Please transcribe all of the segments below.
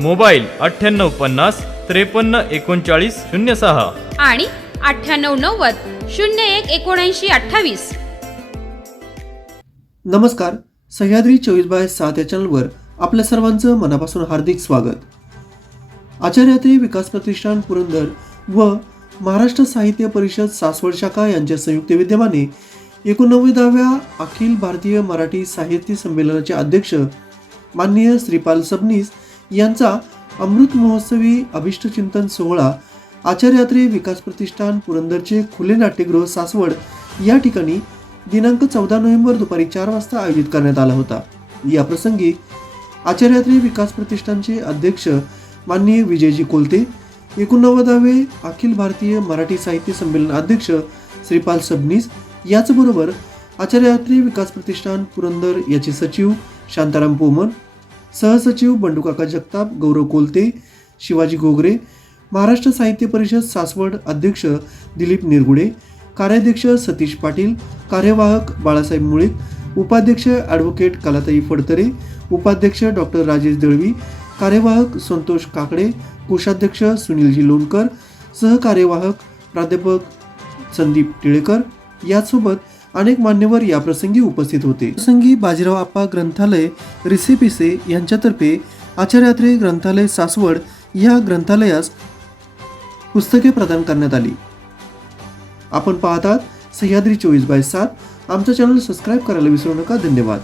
Mobile अठ्ठ्याण्णव पन्नास त्रेपन्न एकोणचाळीस शून्य सहा. आणि अठ्ठ्याण्णव नव्वद शून्य एक एकोणऐंशी अठ्ठावीस. नमस्कार सह्याद्री चोवीस बाय सात या चॅनलवर आपल्या सर्वांचं मनापासून हार्दिक स्वागत. आचार्यात्री विकास प्रतिष्ठान पुरंदर व महाराष्ट्र साहित्य परिषद सासवड शाखा यांच्या संयुक्त विद्यमाने एकोणनव्वदाव्या अखिल भारतीय मराठी साहित्य संमेलनाचे अध्यक्ष माननीय श्रीपाल सबनीस यांचा अमृत महोत्सवी अभिष्टचिंतन सोहळा आचार्यात्री विकास प्रतिष्ठान पुरंदरचे खुले नाट्यगृह सासवड या ठिकाणी दिनांक चौदा नोव्हेंबर दुपारी चार वाजता आयोजित करण्यात आला होता. या प्रसंगी आचार्यात्री विकास प्रतिष्ठानचे अध्यक्ष माननीय विजयजी कोलते एकोणनव्वदावे अखिल भारतीय मराठी साहित्य संमेलन अध्यक्ष श्रीपाल सबनीस याचबरोबर आचार्यात्री विकास प्रतिष्ठान पुरंदर याचे सचिव शांताराम पोमन सहसचिव बंडूकाका जगताप गौरव कोलते शिवाजी गोगरे महाराष्ट्र साहित्य परिषद सासवड अध्यक्ष दिलीप निरगुडे कार्याध्यक्ष सतीश पाटील कार्यवाहक बाळासाहेब मुळीक उपाध्यक्ष ॲडव्होकेट कलाताई फडतरे उपाध्यक्ष डॉक्टर राजेश दळवी कार्यवाहक संतोष काकडे कोषाध्यक्ष सुनीलजी लोणकर सहकार्यवाहक प्राध्यापक संदीप टिळेकर यासोबत अनेक मान्यवर या प्रसंगी उपस्थित होते. प्रसंगी बाजीराव आप्पा ग्रंथालय रिसिपिसे यांच्यातर्फे आचार्यात्रे ग्रंथालय सासवड या ग्रंथालयास पुस्तके प्रदान करण्यात आली. आपण पाहतात सह्याद्री चोवीस बाय सात. आमचं चॅनल सबस्क्राईब करायला विसरू नका. धन्यवाद.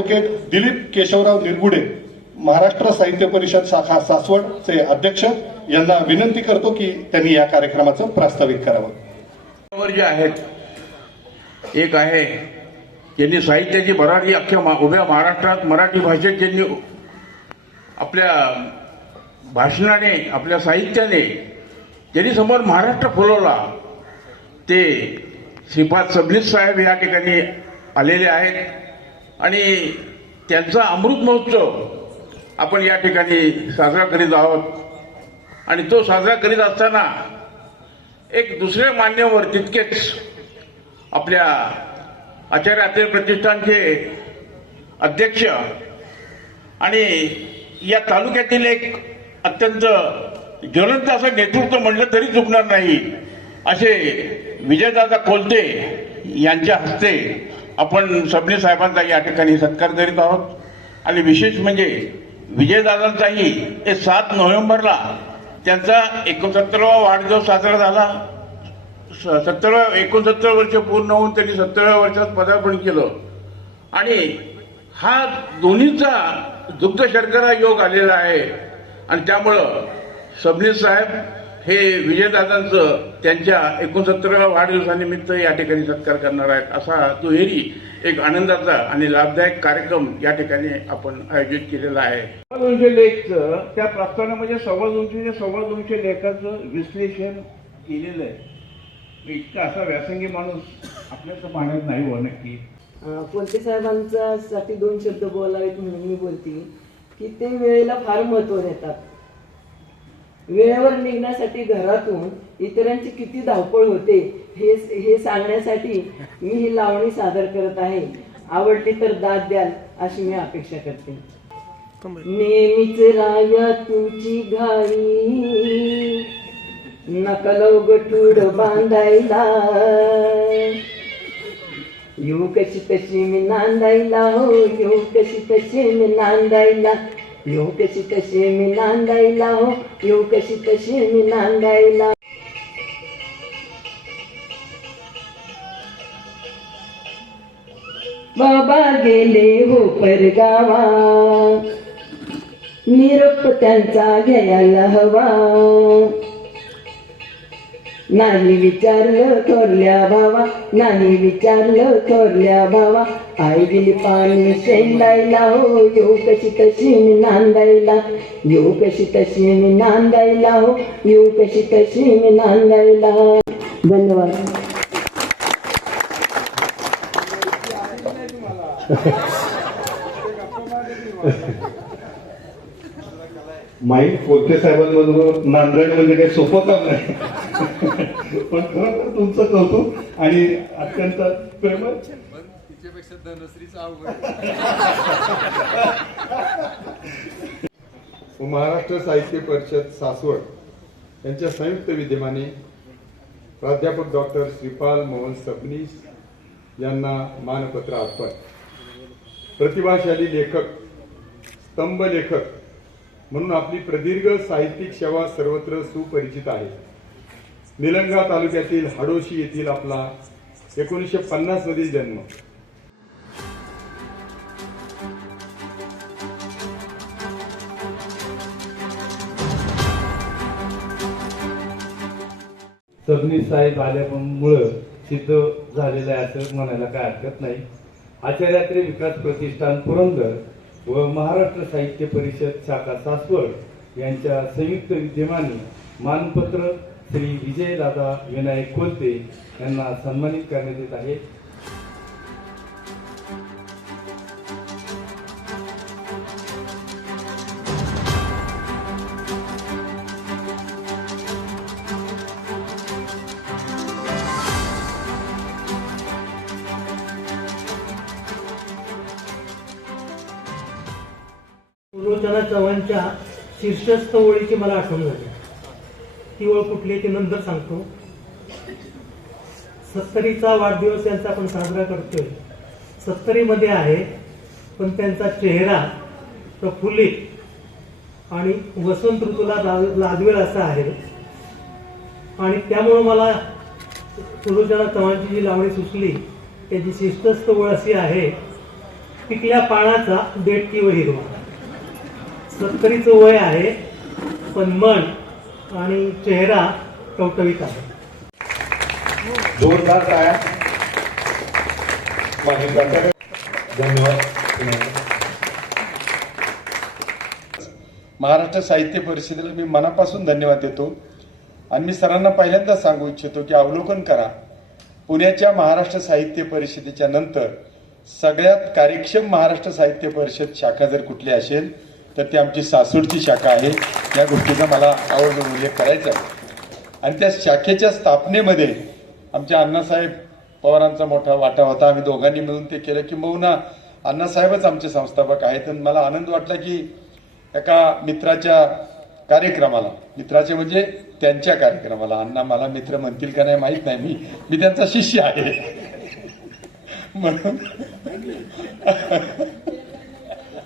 ॲडव्होकेट दिलीप केशवराव निरगुडे महाराष्ट्र साहित्य परिषद शाखा सासवडचे अध्यक्ष यांना विनंती करतो की त्यांनी या कार्यक्रमाचं प्रास्ताविक करावं. जे आहेत एक आहे ज्यांनी साहित्याची मराठी अख्ख्या उभ्या महाराष्ट्रात मराठी भाषेत ज्यांनी आपल्या भाषणाने आपल्या साहित्याने ज्यांनी समोर महाराष्ट्र फुलवला ते श्रीपाद सबनीस साहेब या ठिकाणी आलेले आहेत. आणि त्यांचा अमृत महोत्सव आपण या ठिकाणी साजरा करीत आहोत. आणि तो साजरा करीत असताना एक दुसऱ्या मान्यवर तितकेच आपल्या आचार्य आचार्य प्रतिष्ठानचे अध्यक्ष आणि या तालुक्यातील एक अत्यंत ज्वलंत असं नेतृत्व म्हणलं तरी चुकणार नाही असे विजयदादा कोलते यांच्या हस्ते आपण सबने साहेबांचा या ठिकाणी सत्कार करीत आहोत. आणि विशेष म्हणजे विजयदादांचाही हे सात नोव्हेंबरला त्यांचा एकोणसत्तरावा वाढदिवस साजरा झाला. सत्तर एकोणसत्तर वर्ष पूर्ण होऊन त्यांनी सत्तराव्या वर्षात पदार्पण केलं. आणि हा दोन्हीचा दुग्ध शर्करा योग आलेला आहे. आणि त्यामुळं सबनीस साहेब हे विजयदादांचं त्यांच्या एकोणसत्तराव्या वाढदिवसानिमित्त या ठिकाणी सत्कार करणार आहेत असा दुहेरी एक आनंदाचा आणि लाभदायक कार्यक्रम या ठिकाणी आपण आयोजित केलेला आहे. सव्वा दोनशे लेखचं त्या प्रस्तावनेमध्ये सव्वा दोनशे ते सव्वा दोनशे लेखाचं विश्लेषण केलेलं आहे. इतका असा व्यासंगी माणूस आपल्या तर पाण्यात नाही हो नक्की. कोणते साहेबांचा साठी दोन शब्द बोलावेत म्हणून मी बोलते की ते वेळेला फार महत्त्व देतात. वेळेवर निघण्यासाठी घरातून इतरांची किती धावपळ होते हे हे सांगण्यासाठी मी ही लावणी सादर करत आहे. आवडली तर दाद द्याल अशी मी अपेक्षा करते. नेहमीच राया तुझी घाई. नकलव गठूड बांधायला. येऊ कशी तशी मी नांदायला हो येऊ कशी तशी मी नांदायला. येऊ कशी कशी मी नांदायला हो येऊ कशी कशी मी नांदायला. बाबा गेले हो परगावा. निरोप त्यांचा घ्यायला हवा. नाही विचारलं थोरल्या भावा नाही विचारलं थोरल्या भावा. आई गेली पाणी शेंडायला हो येऊ कशी तशी मी नांदायला. येऊ कशी तशी मी नांदायला हो येऊ कशी तशी मी नांदायला. धन्यवाद. माईक कोलते साहेबांबरोबर नांदेड म्हणजे काही सोपं काम नाही. पण खरं तर तुमचं कौतुक आणि अत्यंत प्रेमळ महाराष्ट्र साहित्य परिषद सासवड यांच्या संयुक्त विद्यमाने प्राध्यापक डॉक्टर श्रीपाल मोहन सबनीस यांना मानपत्र अर्पण. प्रतिभाशाली लेखक स्तंभ लेखक म्हणून आपली प्रदीर्घ साहित्यिक सेवा सर्वत्र सुपरिचित आहे. निलंगा तालुक्यातील हाडोशी येथील आपला एकोणीसशे पन्नास मधील जन्म. सबनीस साहेब आल्यामुळं सिद्ध झालेलं आहे असं म्हणायला काय हरकत नाही. आचार्यात्री विकास प्रतिष्ठान पुरंदर व महाराष्ट्र साहित्य परिषद शाखा सासवड यांच्या संयुक्त विद्यमाने मानपत्र श्री विजयदादा विनायक कोलते यांना सन्मानित करण्यात येत आहे. सुलोचना चव्हाणच्या शीर्षस्थ ओळीची मला आठवण झाली. ती ओळ कुठली ती नंतर सांगतो. सत्तरीचा वाढदिवस यांचा आपण साजरा करतोय. सत्तरीमध्ये आहे पण त्यांचा चेहरा प्रफुल्लित आणि वसंत ऋतूला लादवेल असा आहे. आणि त्यामुळं मला सुलोचना चव्हाणची जी लावणी सुचली त्याची शिस्तस्त ओळ अशी आहे पिकल्या पानाचा देटकी व हिरवा सत्तरीचं वय आहे पण मन आणि चेहरा टवटवीत आहे. जोरदार काय धन्यवाद. महाराष्ट्र साहित्य परिषदेला मी मनापासून धन्यवाद देतो. आणि मी सरांना पहिल्यांदा सांगू इच्छितो की अवलोकन करा. पुण्याच्या महाराष्ट्र साहित्य परिषदेच्या नंतर सगळ्यात कार्यक्षम महाराष्ट्र साहित्य परिषद शाखा जर कुठली असेल तर ती आमची सासूरची शाखा आहे. या गोष्टीचा मला आवडून उल्लेख करायचा आहे. आणि त्या शाखेच्या स्थापनेमध्ये आमच्या अण्णासाहेब पवारांचा मोठा वाटा होता. आम्ही दोघांनी मिळून ते केलं किंबहुना अण्णासाहेबच आमचे संस्थापक आहेत. आणि मला आनंद वाटला की एका मित्राच्या कार्यक्रमाला मित्राचे म्हणजे त्यांच्या कार्यक्रमाला अण्णा मला मित्र म्हणतील का नाही माहीत नाही. मी मी त्यांचा शिष्य आहे. म्हणून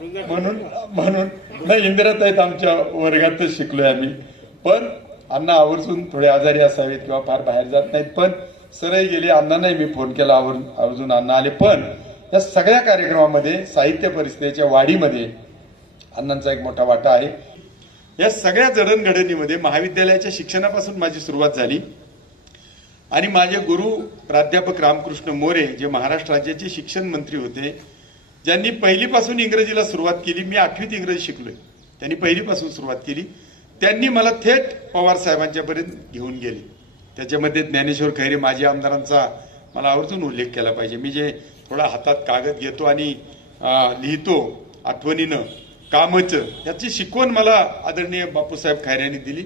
म्हणून म्हणून नाही इंदिराताईत आमच्या वर्गातच शिकलोय आम्ही. पण अण्णा आवर्जून थोडे आजारी असावेत किंवा फार बाहेर जात नाहीत. पण सरळ गेले अण्णांनाही मी फोन केला आवर्जून आवर्जून अण्णा आले. पण या सगळ्या कार्यक्रमामध्ये साहित्य परिषदेच्या वाढीमध्ये अण्णांचा एक मोठा वाटा आहे. या सगळ्या जडणघडणीमध्ये महाविद्यालयाच्या शिक्षणापासून माझी सुरुवात झाली. आणि माझे गुरु प्राध्यापक रामकृष्ण मोरे जे महाराष्ट्र राज्याचे शिक्षण मंत्री होते ज्यांनी पहिलीपासून इंग्रजीला सुरुवात केली मी आठवीत इंग्रजी शिकलोय. त्यांनी पहिलीपासून सुरुवात केली. त्यांनी मला थेट पवार साहेबांच्यापर्यंत घेऊन गेले. त्याच्यामध्ये ज्ञानेश्वर खैरे माजी आमदारांचा मला आवर्जून उल्लेख केला पाहिजे. मी जे थोडा हातात कागद घेतो आणि लिहितो आठवणीनं कामचं याची शिकवण मला आदरणीय बापूसाहेब खैऱ्यांनी दिली.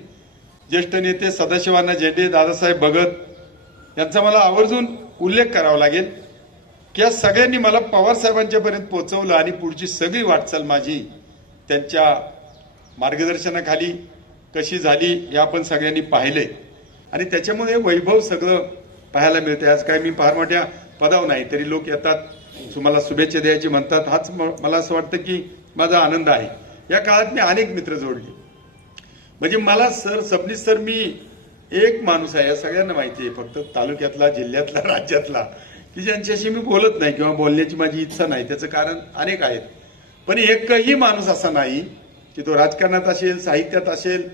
ज्येष्ठ नेते सदाशिवांना झेंडे दादासाहेब भगत यांचा मला आवर्जून उल्लेख करावा लागेल. या सगळ्यांनी मला पवार साहेबांच्यापर्यंत पोहोचवलं आणि पुढची सगळी वाटचाल माझी त्यांच्या मार्गदर्शनाखाली कशी झाली हे आपण सगळ्यांनी पाहिलंय आणि त्याच्यामुळे वैभव सगळं पाहायला मिळते आज काय मी फार मोठ्या पदाव नाही तरी लोक येतात तुम्हाला शुभेच्छा द्यायची म्हणतात. हाच म- मला असं वाटतं की माझा आनंद आहे. या काळात मी अनेक मित्र जोडले. म्हणजे मला सर सबनीस सर मी एक माणूस आहे या सगळ्यांना माहिती आहे. फक्त तालुक्यातला जिल्ह्यातला राज्यातला. की ज्यांच्याशी मी बोलत नाही किंवा बोलण्याची माझी इच्छा नाही त्याचं कारण अनेक आहेत. पण एकही माणूस असा नाही की तो राजकारणात असेल साहित्यात असेल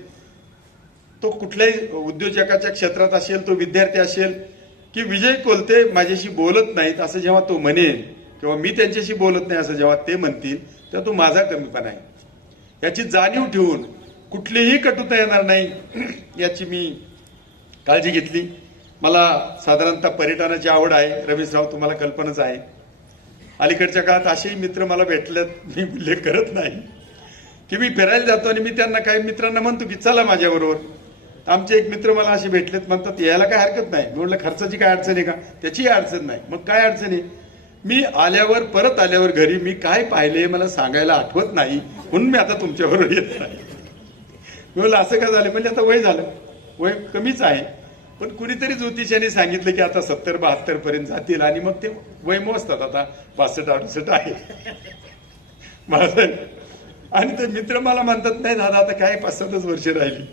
तो कुठल्याही उद्योजकाच्या क्षेत्रात असेल तो विद्यार्थी असेल की विजय कोलते माझ्याशी बोलत नाहीत असं जेव्हा तो म्हणेल किंवा मी त्यांच्याशी बोलत नाही असं जेव्हा ते म्हणतील तेव्हा तो माझा कमीपणा आहे. याची जाणीव ठेवून कुठलीही कटुता येणार नाही याची मी काळजी घेतली. मला साधारणतः पर्यटनाची आवड आहे. रमेशराव तुम्हाला कल्पनाच आहे. अलीकडच्या काळात असेही मित्र मला भेटलेत मी उल्लेख करत नाही. की मी फिरायला जातो आणि मी त्यांना काही मित्रांना म्हणतो की चला माझ्याबरोबर आमचे एक मित्र मला असे भेटलेत म्हणतात यायला काय हरकत नाही. मी म्हटलं खर्चाची काय अडचण आहे का? त्याची अडचण नाही. मग काय अडचण आहे? मी आल्यावर परत आल्यावर घरी मी काय पाहिले मला सांगायला आठवत नाही. म्हणून मी आता तुमच्याबरोबर येत नाही. मी म्हणलं असं का झालं? म्हणजे आता वय झालं. वय कमीच आहे. पण कुणीतरी ज्योतिषाने सांगितलं की आता सत्तर बहात्तर पर्यंत जातील आणि मग ते वय मोजतात आता बासष्ट अडुसष्ट आहे. माझं आणि ते मित्र मला म्हणतात नाही दादा आता काय पाच सातच वर्ष राहिली.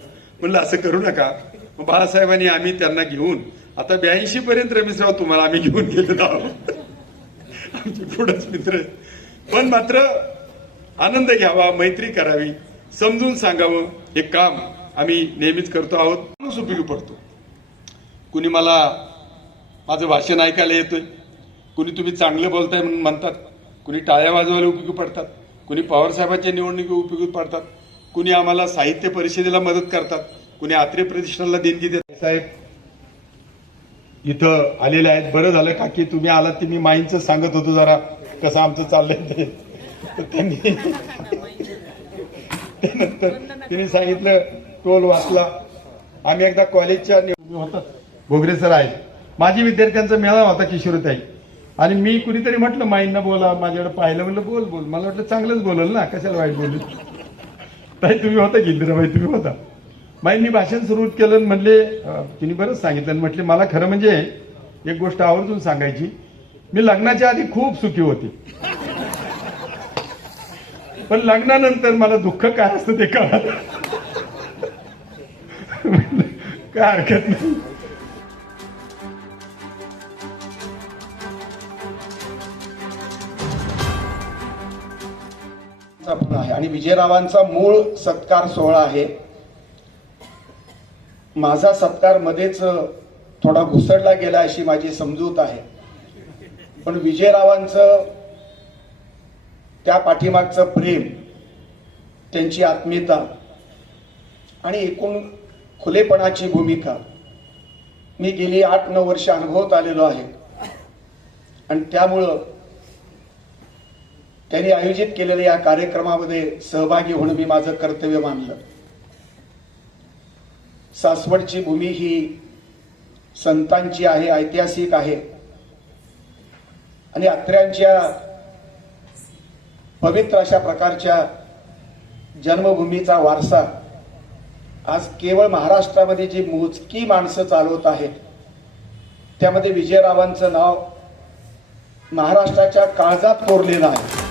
म्हणलं असं करू नका. मग बाळासाहेबांनी आम्ही त्यांना घेऊन आता ब्याऐंशी पर्यंत रमेशराव तुम्हाला आम्ही घेऊन गेलो आहोत. आमचे पुढंच मित्र पण मात्र आनंद घ्यावा मैत्री करावी समजून सांगावं हे काम आम्ही नेहमीच करतो आहोत. माणूस उपयोगी पडतो. कुणी मला माझं भाषण ऐकायला येतोय. कुणी तुम्ही चांगलं बोलताय म्हणून म्हणतात. कुणी टाळ्या वाजवायला उपयोगी पडतात. कुणी पवारसाहेबांच्या निवडणुकी उपयोगी पडतात. कुणी आम्हाला साहित्य परिषदेला मदत करतात. कुणी आत्रे प्रतिष्ठानला देणगी देतात. साहेब इथं आलेले आहेत. बरं झालं का की तुम्ही आलात ते मी माईंचं सांगत होतो जरा कसं आमचं चाललंय ते. तर त्यांनी त्यानंतर त्यांनी सांगितलं टोल वाचला. आम्ही एकदा कॉलेजच्या निवडणूक होतात घोगरे सर आहेत माझी विद्यार्थ्यांचा मेळावा होता किशोरताई. आणि मी कुणीतरी म्हटलं माईंना बोला माझ्याकडे पाहिलं म्हटलं बोल बोल. मला वाटलं चांगलंच बोलल ना कशाला वाईट बोलू? ताई तुम्ही होता की इंदिराबाई? तुम्ही होता. माईंनी भाषण सुरू केलं आणि म्हणले तिने बरंच सांगितलं म्हटले मला खरं म्हणजे एक गोष्ट आवर्जून सांगायची. मी लग्नाच्या आधी खूप सुखी होती. पण लग्नानंतर मला दुःख काय असतं ते कळालं काय हरकत नाही. विजयरावांचा मूळ सत्कार सोहळा आहे. माझा सत्कार मध्येच थोडा घुसडला गेला अशी माझी समजूत आहे. पण विजयरावांचं त्या पाठीमागचं प्रेम त्यांची आत्मीयता आणि एकूण खुलेपणाची भूमिका मी गेली आठ नऊ वर्ष अनुभवत आलेलो आहे. आणि त्यामुळं त्यांनी आयोजित केलेल्या या कार्यक्रमामध्ये सहभागी होणं मी माझं कर्तव्य मानलं. सासवडची भूमी ही संतांची आहे ऐतिहासिक आहे. आणि अत्र्यांच्या पवित्र अशा प्रकारच्या जन्मभूमीचा वारसा आज केवळ महाराष्ट्रामध्ये जी मोजकी माणसं चालवत आहेत त्यामध्ये विजयरावांचं नाव महाराष्ट्राच्या काळजात कोरलेलं आहे.